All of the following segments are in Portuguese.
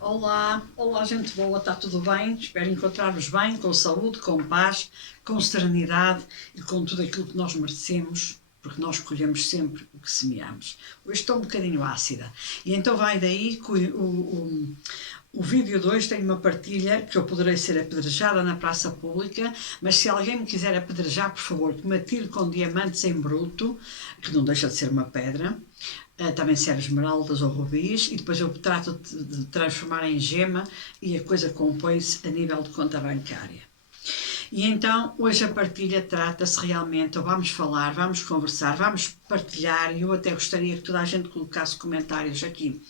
Olá, olá gente boa, está tudo bem? Espero encontrar-vos bem, com saúde, com paz, com serenidade e com tudo aquilo que nós merecemos, porque nós colhemos sempre o que semeamos. Hoje estou um bocadinho ácida e então vai daí que o vídeo de hoje tem uma partilha que eu poderei ser apedrejada na praça pública, mas se alguém me quiser apedrejar, por favor, que me atire com diamantes em bruto, que não deixa de ser uma pedra, também serve esmeraldas ou rubis, e depois eu trato de transformar em gema e a coisa compõe-se a nível de conta bancária. E então, hoje a partilha trata-se realmente, ou vamos falar, vamos conversar, vamos partilhar, e eu até gostaria que toda a gente colocasse comentários aqui,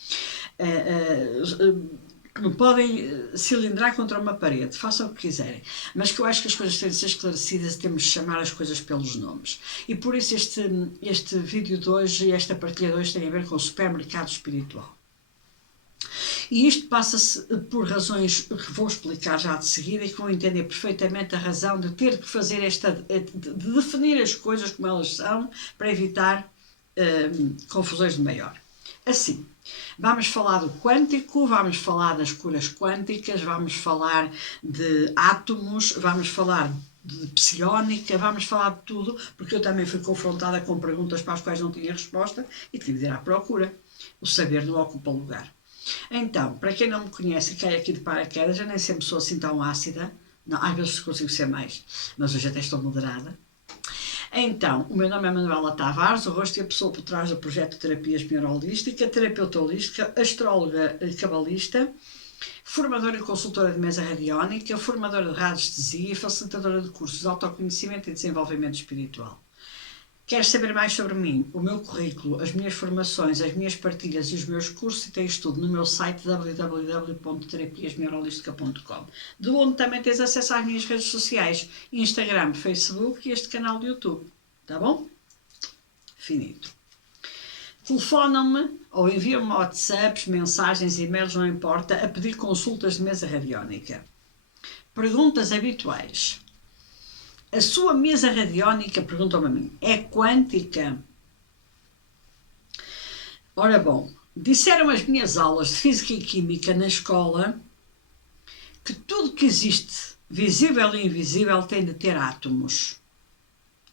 que não podem cilindrar contra uma parede, façam o que quiserem, mas que eu acho que as coisas têm de ser esclarecidas e temos de chamar as coisas pelos nomes. E por isso este vídeo de hoje e esta partilha de hoje tem a ver com o supermercado espiritual. E isto passa-se por razões que vou explicar já de seguida e que vão entender perfeitamente a razão de ter que fazer de definir as coisas como elas são para evitar confusões de maior. Assim, vamos falar do quântico, vamos falar das curas quânticas, vamos falar de átomos, vamos falar de psiónica, vamos falar de tudo, porque eu também fui confrontada com perguntas para as quais não tinha resposta e tive de ir à procura. O saber não ocupa lugar. Então, para quem não me conhece e cai aqui de paraquedas, eu nem sempre sou assim tão ácida, não, às vezes consigo ser mais, mas hoje até estou moderada. Então, o meu nome é Manuela Tavares, o rosto e a pessoa por trás do projeto de Terapias Holística, terapeuta holística, astróloga cabalista, formadora e consultora de mesa radiónica, formadora de radiestesia e facilitadora de cursos de autoconhecimento e desenvolvimento espiritual. Queres saber mais sobre mim, o meu currículo, as minhas formações, as minhas partilhas e os meus cursos? E tens tudo no meu site www.terapiasmeorholística.com, de onde também tens acesso às minhas redes sociais, Instagram, Facebook e este canal do YouTube. Tá bom? Finito. Telefonam-me ou enviam-me WhatsApps, mensagens, e-mails, não importa, a pedir consultas de mesa radiónica. Perguntas habituais. A sua mesa radiónica, perguntam-me a mim, é quântica? Ora bom, disseram as minhas aulas de Física e Química na escola que tudo que existe, visível e invisível, tem de ter átomos.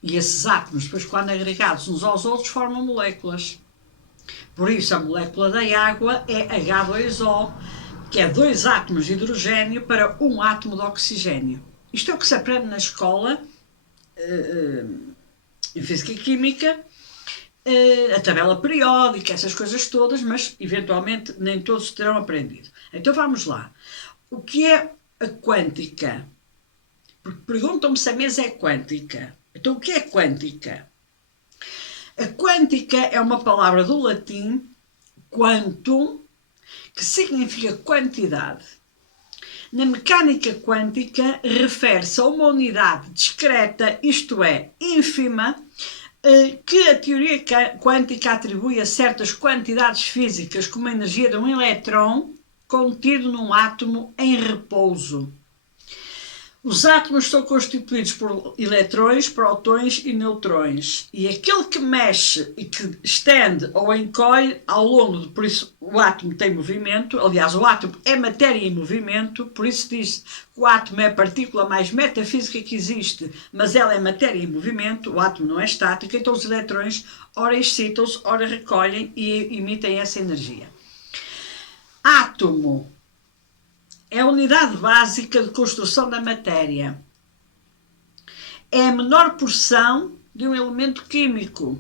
E esses átomos, depois quando agregados uns aos outros, formam moléculas. Por isso a molécula da água é H2O, que é 2 átomos de hidrogênio para 1 átomo de oxigênio. Isto é o que se aprende na escola, em Física e Química, a tabela periódica, essas coisas todas, mas eventualmente nem todos terão aprendido. Então vamos lá. O que é a quântica? Porque perguntam-me se a mesa é quântica. Então o que é quântica? A quântica é uma palavra do latim, quantum, que significa quantidade. Na mecânica quântica, refere-se a uma unidade discreta, isto é, ínfima, que a teoria quântica atribui a certas quantidades físicas, como a energia de um elétron contido num átomo em repouso. Os átomos são constituídos por eletrões, prótons e neutrões, e aquele que mexe e que estende ou encolhe ao longo por isso o átomo tem movimento, aliás o átomo é matéria em movimento, por isso diz que o átomo é a partícula mais metafísica que existe, mas ela é matéria em movimento, o átomo não é estático, então os eletrões ora excitam-se, ora recolhem e emitem essa energia. Átomo é a unidade básica de construção da matéria. É a menor porção de um elemento químico.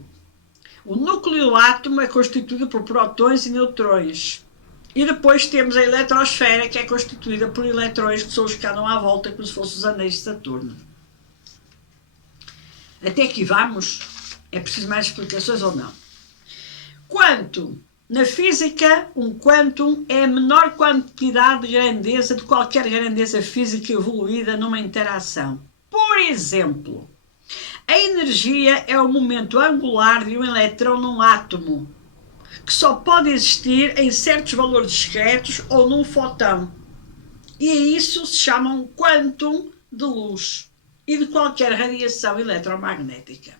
O núcleo do átomo é constituído por prótons e neutrões. E depois temos a eletrosfera, que é constituída por eletrões, que são os que andam à volta, como se fossem os anéis de Saturno. Até aqui vamos? É preciso mais explicações ou não? Quanto? Na física, um quantum é a menor quantidade de grandeza de qualquer grandeza física evoluída numa interação. Por exemplo, a energia é o momento angular de um elétron num átomo, que só pode existir em certos valores discretos ou num fóton. E a isso se chama um quantum de luz e de qualquer radiação eletromagnética.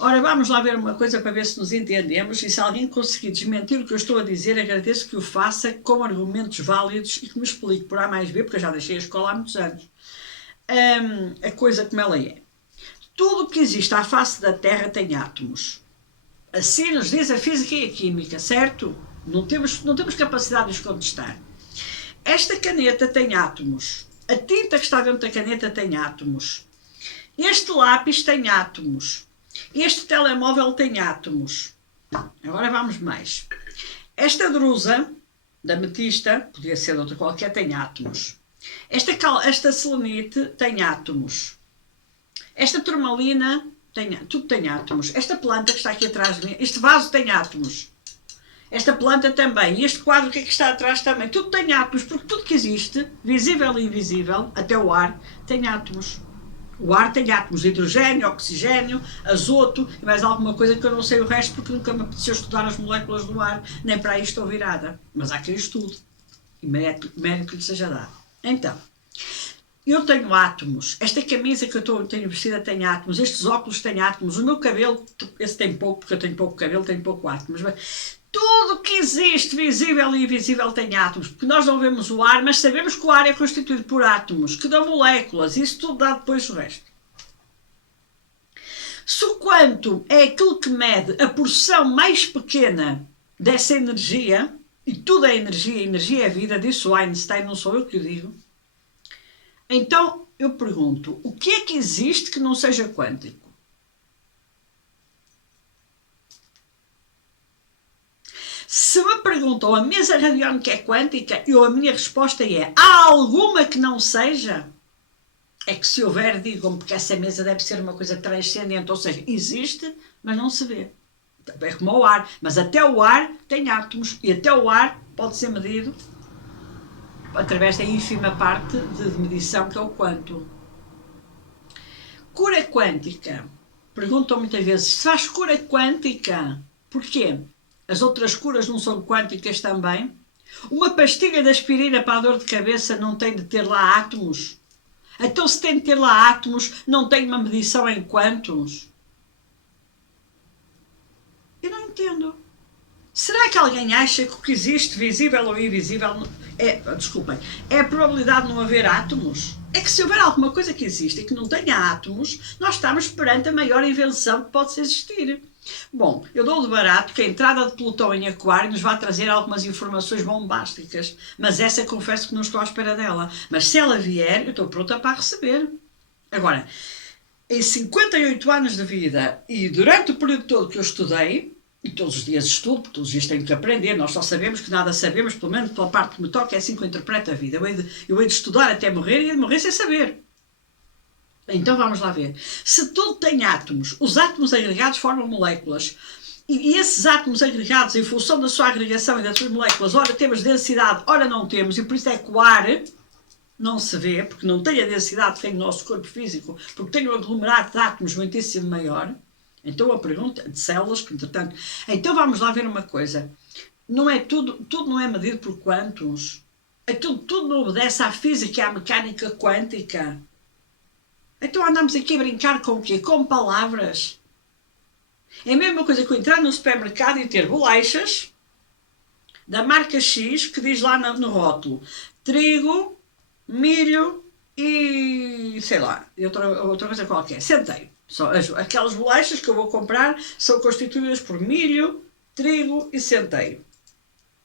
Ora, vamos lá ver uma coisa para ver se nos entendemos e se alguém conseguir desmentir o que eu estou a dizer, agradeço que o faça com argumentos válidos e que me explique por A mais B, porque eu já deixei a escola há muitos anos. A coisa como ela é. Tudo o que existe à face da Terra tem átomos. Assim nos diz a física e a química, certo? Não temos capacidade de os contestar. Esta caneta tem átomos. A tinta que está dentro da caneta tem átomos. Este lápis tem átomos. Este telemóvel tem átomos. Agora vamos mais. Esta drusa da ametista, podia ser de outra qualquer, tem átomos. Esta selenite tem átomos. Esta turmalina tudo tem átomos. Esta planta que está aqui atrás de mim, este vaso tem átomos. Esta planta também. E este quadro que está atrás também. Tudo tem átomos, porque tudo que existe, visível e invisível, até o ar, tem átomos. O ar tem átomos de hidrogênio, oxigênio, azoto e mais alguma coisa que eu não sei o resto porque nunca me apeteceu estudar as moléculas do ar, nem para aí estou virada. Mas há quem estude e mérito lhe seja dado. Então, eu tenho átomos. Esta camisa que eu tenho vestida tem átomos. Estes óculos têm átomos. O meu cabelo, esse tem pouco, porque eu tenho pouco cabelo, tem pouco átomos. Mas tudo que existe, visível e invisível, tem átomos. Porque nós não vemos o ar, mas sabemos que o ar é constituído por átomos, que dão moléculas. Isso tudo dá depois o resto. Se o quanto é aquilo que mede a porção mais pequena dessa energia, e tudo é energia é vida, disse o Einstein, não sou eu que o digo, então eu pergunto, o que é que existe que não seja quântico? Se me perguntam a mesa radiónica é quântica, a minha resposta é, há alguma que não seja? É que se houver, digam-me, porque essa mesa deve ser uma coisa transcendente, ou seja, existe, mas não se vê. É como o ar, mas até o ar tem átomos, e até o ar pode ser medido através da ínfima parte de medição que é o quanto. Cura quântica. Perguntam muitas vezes, se faz cura quântica, porquê? As outras curas não são quânticas também? Uma pastilha de aspirina para a dor de cabeça não tem de ter lá átomos? Então se tem de ter lá átomos, não tem uma medição em quantos? Eu não entendo. Será que alguém acha que o que existe, visível ou invisível, é a probabilidade de não haver átomos? É que se houver alguma coisa que existe e que não tenha átomos, nós estamos perante a maior invenção que pode existir. Bom, eu dou de barato que a entrada de Plutão em Aquário nos vai trazer algumas informações bombásticas, mas essa confesso que não estou à espera dela. Mas se ela vier, eu estou pronta para a receber. Agora, em 58 anos de vida e durante o período todo que eu estudei, e todos os dias estudo, porque todos os dias tenho que aprender, nós só sabemos que nada sabemos, pelo menos pela parte que me toca, é assim que eu interpreto a vida. Eu hei de estudar até morrer e hei de morrer sem saber. Então vamos lá ver. Se tudo tem átomos, os átomos agregados formam moléculas. E esses átomos agregados, em função da sua agregação e das suas moléculas, ora temos densidade, ora não temos, e por isso é que o ar não se vê, porque não tem a densidade que tem o nosso corpo físico, porque tem um aglomerado de átomos muitíssimo maior. Então a pergunta de células, que entretanto... Então vamos lá ver uma coisa. Não é tudo não é medido por quantos. Tudo não obedece à física e à mecânica quântica. Então andamos aqui a brincar com o quê? Com palavras. É a mesma coisa que eu entrar no supermercado e ter bolachas da marca X, que diz lá no rótulo, trigo, milho e sei lá, e outra coisa qualquer, centeio. Aquelas bolachas que eu vou comprar são constituídas por milho, trigo e centeio.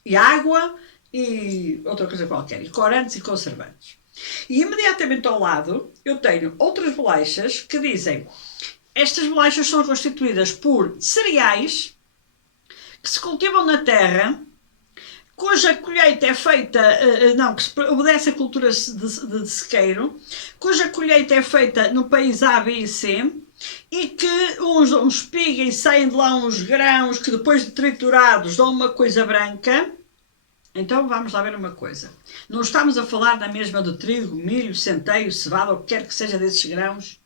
E água e outra coisa qualquer, e corantes e conservantes. E imediatamente ao lado eu tenho outras bolachas que dizem estas bolachas são constituídas por cereais que se cultivam na terra, cuja colheita é feita, que obedece a cultura de sequeiro, cuja colheita é feita no país A, B e C, e que uns pigam e saem de lá uns grãos que depois de triturados dão uma coisa branca. Então vamos lá ver uma coisa. Não estamos a falar da mesma de trigo, milho, centeio, cevada, ou o que quer que seja desses grãos,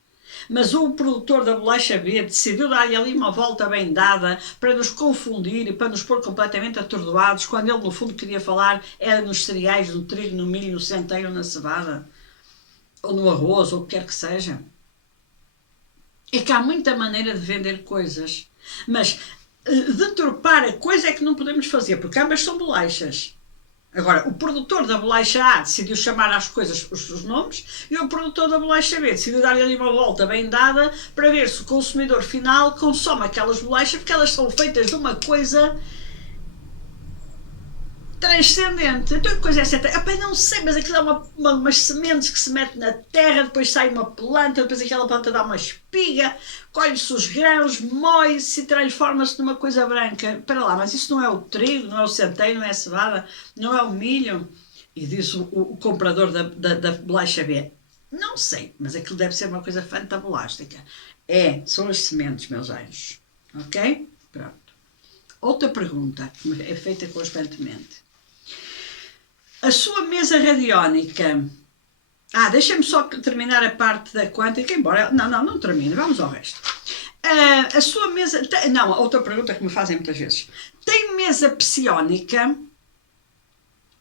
mas o produtor da bolacha B decidiu dar-lhe ali uma volta bem dada para nos confundir e para nos pôr completamente atordoados, quando ele no fundo queria falar era nos cereais, no trigo, no milho, no centeio, na cevada, ou no arroz, ou o que quer que seja. É que há muita maneira de vender coisas, mas deturpar a coisa é que não podemos fazer, porque ambas são bolachas. Agora, o produtor da bolacha A decidiu chamar às coisas os nomes e o produtor da bolacha B decidiu dar-lhe ali uma volta bem dada para ver se o consumidor final consome aquelas bolachas, porque elas são feitas de uma coisa transcendente. Então que coisa é essa? Epá, não sei, mas aquilo é umas sementes que se mete na terra, depois sai uma planta, depois aquela planta dá uma espiga, colhe-se os grãos, moe-se e transforma-se numa coisa branca. Espera lá, mas isso não é o trigo, não é o centeio, não é a cevada, não é o milho? E diz o comprador da bolacha B. Não sei, mas aquilo deve ser uma coisa fantabulástica. São as sementes, meus anjos. Ok? Pronto. Outra pergunta que é feita constantemente. A sua mesa radiónica. Deixa-me só terminar a parte da quântica, embora. Não termina, vamos ao resto. A sua mesa. Não, outra pergunta que me fazem muitas vezes. Tem mesa psiónica?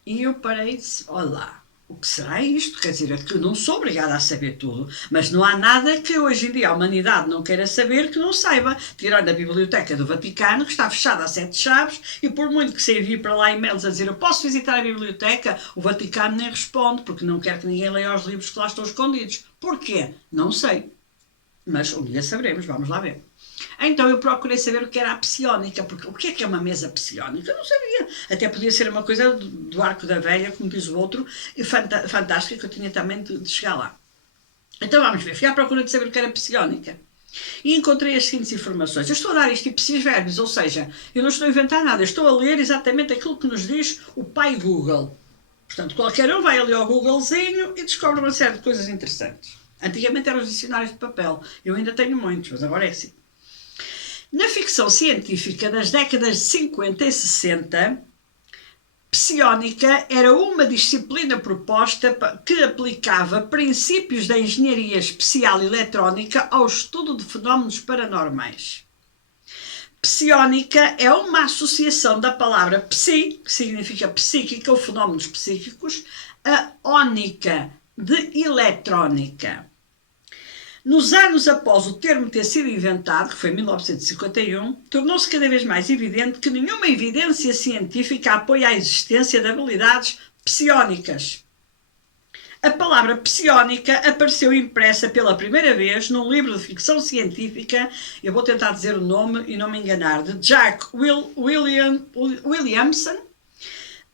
E eu parei e disse: olá, o que será isto? Quer dizer, que eu não sou obrigada a saber tudo, mas não há nada que hoje em dia a humanidade não queira saber que não saiba, tirando a Biblioteca do Vaticano, que está fechada a 7 chaves, e por muito que se envie para lá e-mails a dizer eu posso visitar a biblioteca, o Vaticano nem responde, porque não quer que ninguém leia os livros que lá estão escondidos. Porquê? Não sei. Mas um dia saberemos, vamos lá ver. Então eu procurei saber o que era a psiónica, porque o que é uma mesa psiónica? Eu não sabia. Até podia ser uma coisa do arco da velha, como diz o outro, e fantástica, que eu tinha também de chegar lá. Então vamos ver. Fui à procura de saber o que era psiónica. E encontrei as seguintes informações. Eu estou a dar isto ipsis verbis, ou seja, eu não estou a inventar nada, eu estou a ler exatamente aquilo que nos diz o pai Google. Portanto, qualquer um vai ali ao Googlezinho e descobre uma série de coisas interessantes. Antigamente eram os dicionários de papel. Eu ainda tenho muitos, mas agora é assim. Na ficção científica das décadas de 50 e 60, psiónica era uma disciplina proposta que aplicava princípios da engenharia especial eletrónica ao estudo de fenómenos paranormais. Psiónica é uma associação da palavra psi, que significa psíquica ou fenómenos psíquicos, a ónica, de eletrónica. Nos anos após o termo ter sido inventado, que foi em 1951, tornou-se cada vez mais evidente que nenhuma evidência científica apoia a existência de habilidades psiónicas. A palavra psiónica apareceu impressa pela primeira vez num livro de ficção científica, eu vou tentar dizer o nome e não me enganar, de Jack Williamson,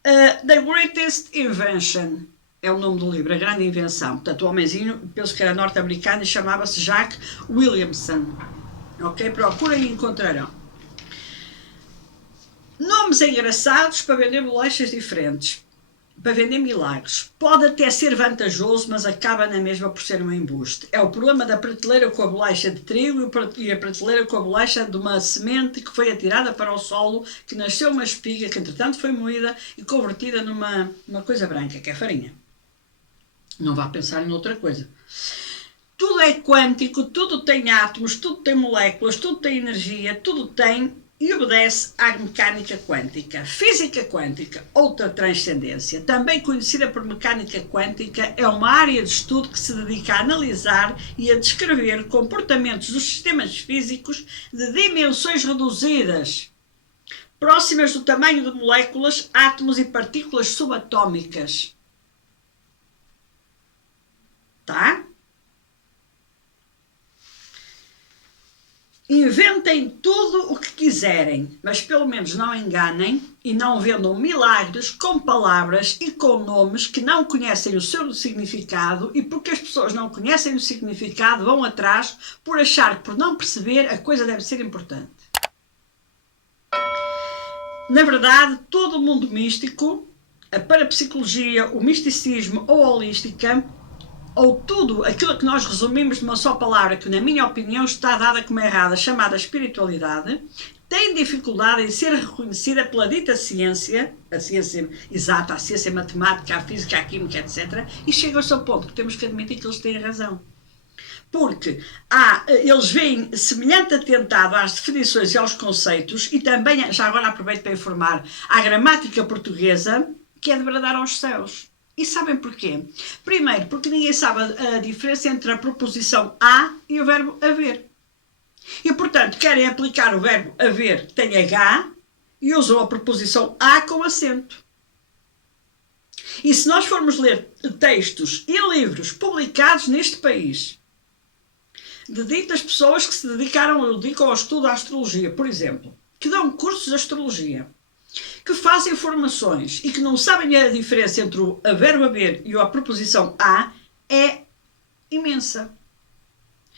The Greatest Invention. É o nome do livro, A Grande Invenção. Portanto, o homenzinho, penso que era norte-americano e chamava-se Jack Williamson. Ok? Procurem e encontrarão. Nomes engraçados para vender bolachas diferentes. Para vender milagres. Pode até ser vantajoso, mas acaba na mesma por ser um embuste. É o problema da prateleira com a bolacha de trigo e a prateleira com a bolacha de uma semente que foi atirada para o solo, que nasceu uma espiga, que entretanto foi moída e convertida numa coisa branca, que é farinha. Não vá pensar em outra coisa. Tudo é quântico, tudo tem átomos, tudo tem moléculas, tudo tem energia, tudo tem e obedece à mecânica quântica. Física quântica, outra transcendência, também conhecida por mecânica quântica, é uma área de estudo que se dedica a analisar e a descrever comportamentos dos sistemas físicos de dimensões reduzidas, próximas do tamanho de moléculas, átomos e partículas subatômicas. Tá? Inventem tudo o que quiserem, mas pelo menos não enganem e não vendam milagres com palavras e com nomes que não conhecem o seu significado, e porque as pessoas não conhecem o significado vão atrás por achar que por não perceber a coisa deve ser importante. Na verdade, todo o mundo místico, a parapsicologia, o misticismo ou a holística, ou tudo aquilo que nós resumimos numa só palavra, que na minha opinião está dada como errada, chamada espiritualidade, tem dificuldade em ser reconhecida pela dita ciência, a ciência exata, a ciência matemática, a física, a química, etc. E chega-se ao ponto que temos que admitir que eles têm razão. Porque eles veem semelhante atentado às definições e aos conceitos, e também, já agora aproveito para informar, à gramática portuguesa, que é de bradar aos céus. E sabem porquê? Primeiro, porque ninguém sabe a diferença entre a proposição a e o verbo haver. E, portanto, querem aplicar o verbo haver, que tem H, e usam a preposição a com acento. E se nós formos ler textos e livros publicados neste país, de ditas pessoas que se dedicam ao estudo da astrologia, por exemplo, que dão cursos de astrologia, que fazem formações e que não sabem a diferença entre o verbo haver e a preposição a, é imensa.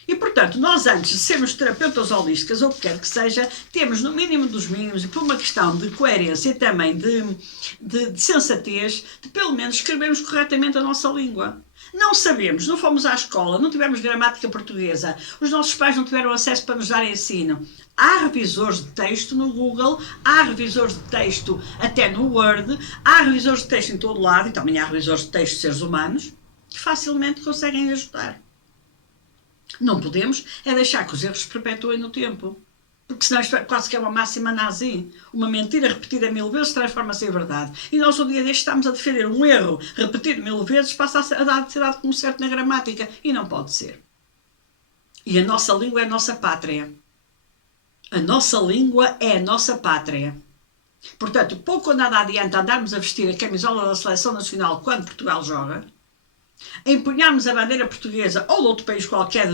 E, portanto, nós antes de sermos terapeutas holísticas, ou o que quer que seja, temos no mínimo dos mínimos, e por uma questão de coerência e também de sensatez, de pelo menos escrevermos corretamente a nossa língua. Não sabemos, não fomos à escola, não tivemos gramática portuguesa, os nossos pais não tiveram acesso para nos dar ensino. Há revisores de texto no Google, há revisores de texto até no Word, há revisores de texto em todo lado, e também há revisores de texto de seres humanos, que facilmente conseguem ajudar. Não podemos é deixar que os erros se perpetuem no tempo. Porque senão isto é quase que é uma máxima nazi. Uma mentira repetida 1000 vezes transforma-se em verdade. E nós, um dia deste, estamos a defender um erro repetido 1000 vezes, passa a ser dado como certo na gramática. E não pode ser. E a nossa língua é a nossa pátria. A nossa língua é a nossa pátria. Portanto, pouco ou nada adianta andarmos a vestir a camisola da Seleção Nacional quando Portugal joga, empunharmos a bandeira portuguesa ou de outro país qualquer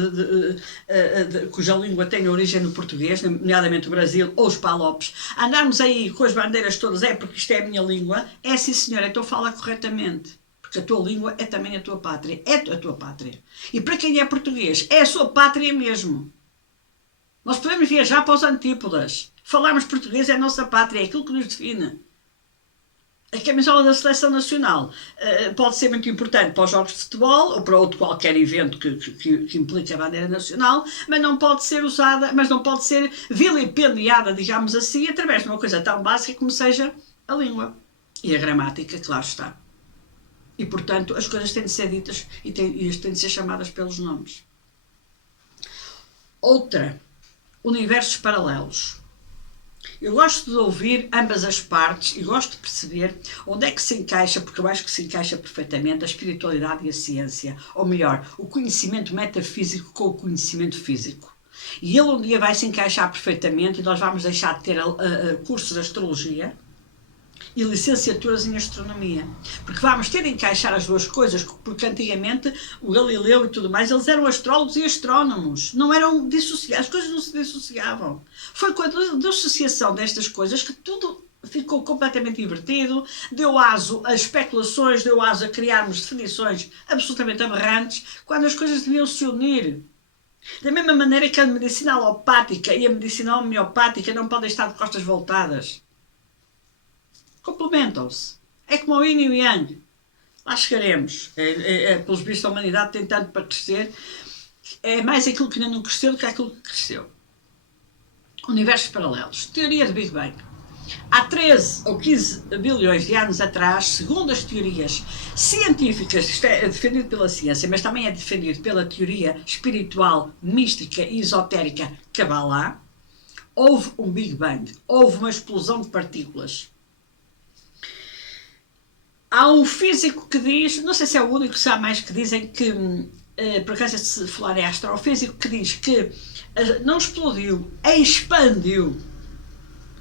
cuja língua tenha origem no português, nomeadamente o Brasil ou os palopes, andarmos aí com as bandeiras todas, é porque isto é a minha língua, é sim senhora, então fala corretamente, porque a tua língua é também a tua pátria, é a tua pátria. E para quem é português, é a sua pátria mesmo. Nós podemos viajar para os antípodas, falarmos português é a nossa pátria, é aquilo que nos define. A camisola da Seleção Nacional pode ser muito importante para os jogos de futebol ou para outro qualquer evento que implique a bandeira nacional, mas não pode ser usada, mas não pode ser vilipendiada, digamos assim, através de uma coisa tão básica como seja a língua. E a gramática, claro está. E, portanto, as coisas têm de ser ditas e têm de ser chamadas pelos nomes. Outra, universos paralelos. Eu gosto de ouvir ambas as partes e gosto de perceber onde é que se encaixa, porque eu acho que se encaixa perfeitamente a espiritualidade e a ciência, ou melhor, o conhecimento metafísico com o conhecimento físico. E ele um dia vai se encaixar perfeitamente e nós vamos deixar de ter cursos de astrologia e licenciaturas em astronomia, porque vamos ter de encaixar as duas coisas, porque antigamente o Galileu e tudo mais, eles eram astrólogos e astrónomos, não eram dissociados, as coisas não se dissociavam. Foi com a dissociação destas coisas que tudo ficou completamente invertido, deu aso a especulações, deu aso a criarmos definições absolutamente aberrantes, quando as coisas deviam se unir. Da mesma maneira que a medicina alopática e a medicina homeopática não podem estar de costas voltadas. Complementam-se. É como o Yin e o Yang. Lá chegaremos. Pelos vistos, a humanidade tem tanto para crescer. É mais aquilo que ainda não cresceu do que aquilo que cresceu. Universos paralelos. Teoria do Big Bang. Há 13 ou 15 bilhões de anos atrás, segundo as teorias científicas, isto é defendido pela ciência, mas também é defendido pela teoria espiritual, mística e esotérica Kabbalah, houve um Big Bang. Houve uma explosão de partículas. Há um físico que diz, não sei se é o único, se há mais que dizem que, por acaso se falar é astrofísico, que diz que não explodiu, expandiu.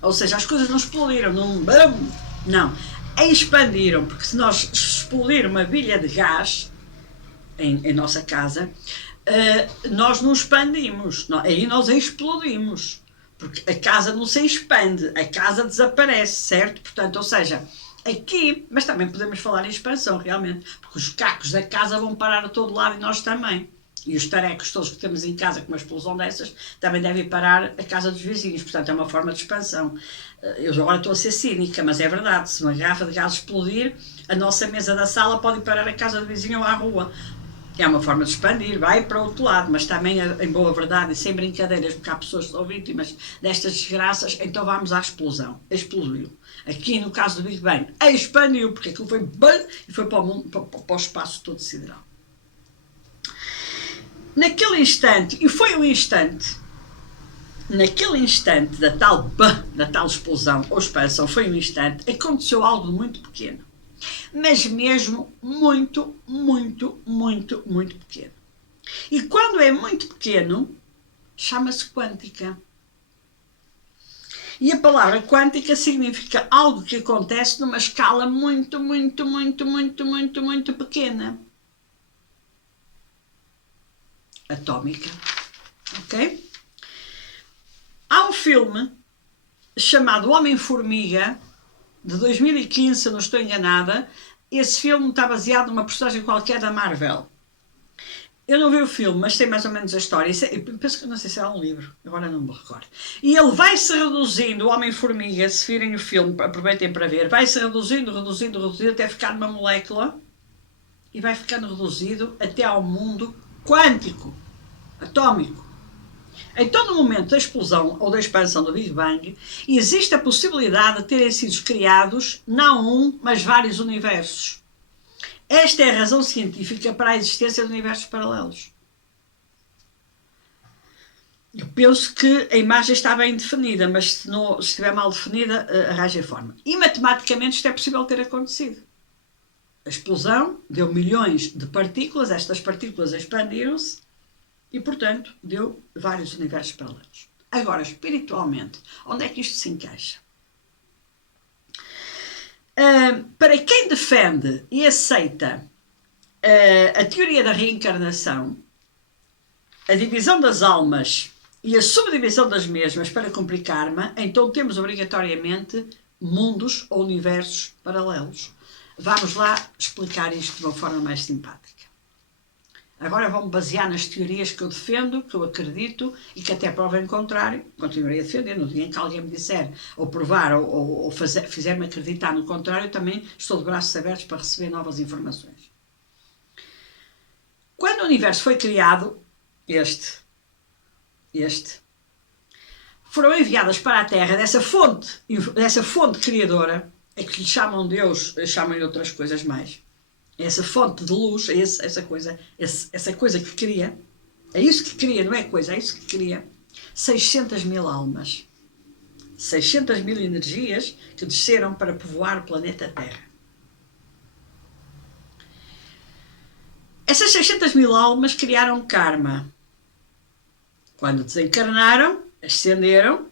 Ou seja, as coisas não explodiram, não, expandiram, porque se nós explodir uma bilha de gás em nossa casa, nós não expandimos, aí nós explodimos, porque a casa não se expande, a casa desaparece, certo? Portanto, ou seja, aqui, mas também podemos falar em expansão, realmente, porque os cacos da casa vão parar a todo lado e nós também. E os tarecos todos que temos em casa com uma explosão dessas também devem parar a casa dos vizinhos, portanto é uma forma de expansão. Eu agora estou a ser cínica, mas é verdade, se uma garrafa de gás explodir, a nossa mesa da sala pode parar a casa do vizinho ou à rua. É uma forma de expandir, vai para o outro lado, mas também em boa verdade e sem brincadeiras, porque há pessoas que são vítimas destas desgraças, então vamos à explosão. Explodiu. Aqui no caso do Big Bang, expandiu, porque aquilo foi bam, e foi para o mundo, para o espaço todo sideral. Naquele instante, e foi um instante, naquele instante da tal explosão ou expansão, foi um instante, aconteceu algo muito pequeno. Mas mesmo muito, muito, muito, muito pequeno. E quando é muito pequeno, chama-se quântica. E a palavra quântica significa algo que acontece numa escala muito pequena. Atómica. Ok? Há um filme chamado Homem-Formiga, de 2015, se eu não estou enganada. Esse filme está baseado numa personagem qualquer da Marvel. Eu não vi o filme, mas sei mais ou menos a história. Eu penso que não sei se era um livro, agora não me recordo. E ele vai-se reduzindo, o Homem-Formiga, se virem o filme, aproveitem para ver, vai-se reduzindo, até ficar numa molécula e vai ficando reduzido até ao mundo quântico, atómico. Então, no momento da explosão ou da expansão do Big Bang, existe a possibilidade de terem sido criados não um, mas vários universos. Esta é a razão científica para a existência de universos paralelos. Eu penso que a imagem está bem definida, mas se estiver mal definida, arranje a forma. E matematicamente isto é possível ter acontecido. A explosão deu milhões de partículas, estas partículas expandiram-se e, portanto, deu vários universos paralelos. Agora, espiritualmente, onde é que isto se encaixa? Para quem defende e aceita a teoria da reencarnação, a divisão das almas e a subdivisão das mesmas para cumprir karma, então temos obrigatoriamente mundos ou universos paralelos. Vamos lá explicar isto de uma forma mais simpática. Agora vou-me basear nas teorias que eu defendo, que eu acredito e que até prova em contrário, continuarei a defender. No dia em que alguém me disser, ou provar, ou fizer-me acreditar no contrário, também estou de braços abertos para receber novas informações. Quando o universo foi criado, foram enviadas para a Terra dessa fonte criadora, é que lhe chamam Deus, chamam-lhe outras coisas mais. Essa fonte de luz, essa coisa que cria, é isso que cria, não é coisa, é isso que cria 600 mil almas, 600 mil energias que desceram para povoar o planeta Terra. Essas 600 mil almas criaram karma. Quando desencarnaram, ascenderam,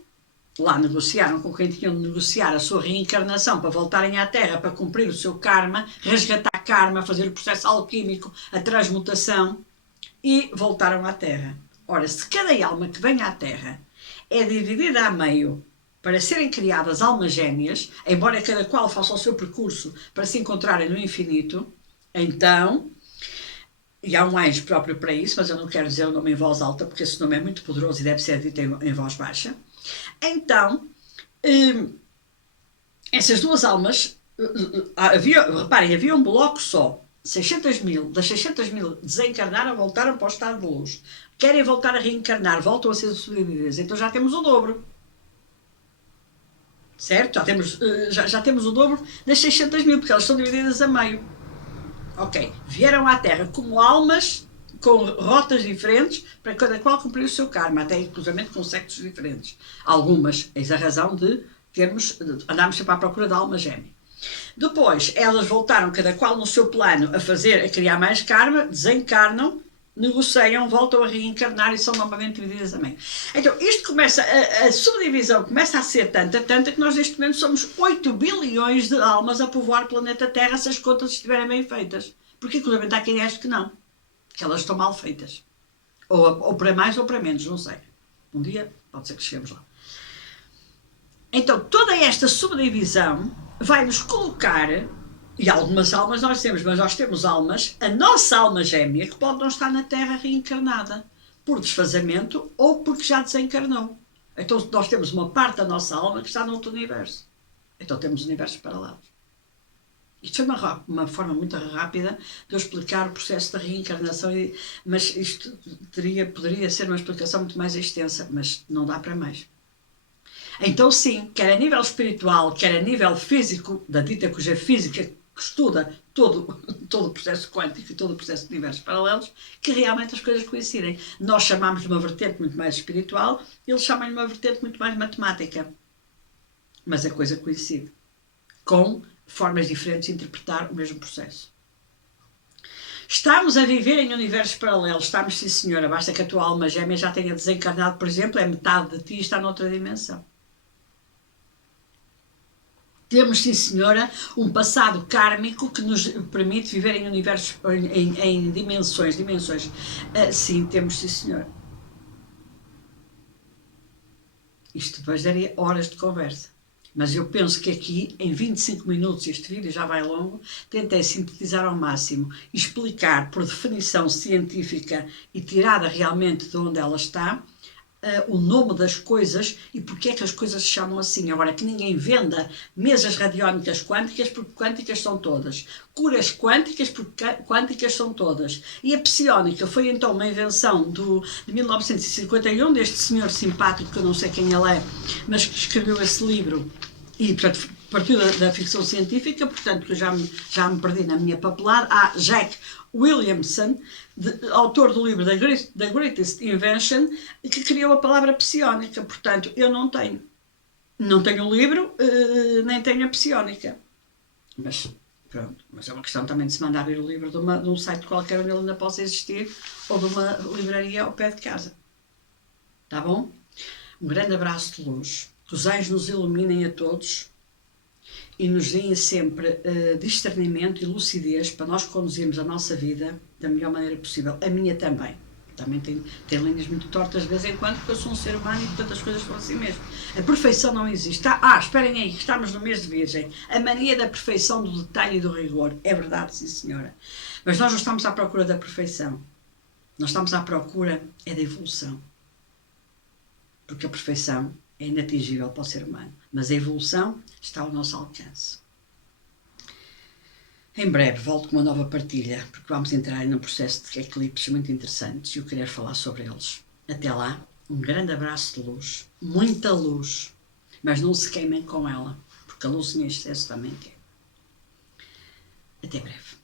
lá negociaram com quem tinham de negociar a sua reencarnação para voltarem à Terra para cumprir o seu karma, resgatar karma, fazer o processo alquímico, a transmutação, e voltaram à Terra. Ora, se cada alma que vem à Terra é dividida a meio para serem criadas almas gêmeas, embora cada qual faça o seu percurso para se encontrarem no infinito, então, e há um anjo próprio para isso, mas eu não quero dizer o nome em voz alta, porque esse nome é muito poderoso e deve ser dito em voz baixa. Então, essas duas almas, havia um bloco só, 600 mil, das 600 mil desencarnaram, voltaram para o estado de luz. Querem voltar a reencarnar, voltam a ser sobrevividas, então já temos o dobro. Certo? Já temos o dobro das 600 mil, porque elas são divididas a meio. Ok, vieram à Terra como almas com rotas diferentes para cada qual cumprir o seu karma, até inclusivamente com sexos diferentes. Algumas, eis a razão de andarmos sempre à procura da alma gêmea. Depois, elas voltaram cada qual no seu plano a criar mais karma, desencarnam, negociam, voltam a reencarnar e são novamente divididas a meio. Então, isto começa, a subdivisão começa a ser tanta que nós neste momento somos 8 bilhões de almas a povoar o planeta Terra se as contas estiverem bem feitas. Porque, inclusive, há quem ache que não. Que elas estão mal feitas. Ou para mais ou para menos, não sei. Um dia pode ser que cheguemos lá. Então, toda esta subdivisão vai nos colocar, e algumas almas nós temos, mas nós temos almas, a nossa alma gêmea, que pode não estar na Terra reencarnada, por desfazamento ou porque já desencarnou. Então, nós temos uma parte da nossa alma que está noutro universo. Então, temos universos paralelos. Isto foi uma forma muito rápida de eu explicar o processo da reencarnação, mas isto poderia ser uma explicação muito mais extensa, mas não dá para mais. Então sim, quer a nível espiritual, quer a nível físico, da dita cuja física que estuda todo o processo quântico e todo o processo de universos paralelos, que realmente as coisas coincidem. Nós chamamos de uma vertente muito mais espiritual, eles chamam de uma vertente muito mais matemática. Mas a coisa coincide, com formas diferentes de interpretar o mesmo processo. Estamos a viver em universos paralelos, estamos, sim senhora, basta que a tua alma gêmea já tenha desencarnado, por exemplo, é metade de ti e está noutra dimensão. Temos, sim senhora, um passado kármico que nos permite viver em universos, em dimensões, sim, temos, sim senhora. Isto depois daria horas de conversa. Mas eu penso que aqui, em 25 minutos, este vídeo já vai longo, tentei sintetizar ao máximo, explicar por definição científica e tirada realmente de onde ela está, o nome das coisas e porque é que as coisas se chamam assim. Agora, que ninguém venda mesas radiónicas quânticas, porque quânticas são todas. Curas quânticas, porque quânticas são todas. E a psiónica foi então uma invenção de 1951, deste senhor simpático, que eu não sei quem ele é, mas que escreveu esse livro e, portanto, partiu da ficção científica, portanto, já me perdi na minha papelada. Há Jack Williamson, autor do livro The Greatest Invention, que criou a palavra psiónica. Portanto, eu não tenho o livro, nem tenho a psiónica. Mas, pronto, mas é uma questão também de se mandar vir o livro de um site qualquer onde ele ainda possa existir, ou de uma livraria ao pé de casa. Tá bom? Um grande abraço de luz. Que os anjos nos iluminem a todos e nos deem sempre discernimento e lucidez para nós conduzirmos a nossa vida da melhor maneira possível. A minha também. Também tem linhas muito tortas de vez em quando, porque eu sou um ser humano e portanto as coisas são assim mesmo. A perfeição não existe. Esperem aí, que estamos no mês de Virgem. A mania da perfeição, do detalhe e do rigor. É verdade, sim senhora. Mas nós não estamos à procura da perfeição. Nós estamos à procura da evolução. Porque a perfeição é inatingível para o ser humano, mas a evolução está ao nosso alcance. Em breve volto com uma nova partilha, porque vamos entrar num processo de eclipses muito interessantes e eu quero falar sobre eles. Até lá, um grande abraço de luz, muita luz, mas não se queimem com ela, porque a luz em excesso também quer. Até breve.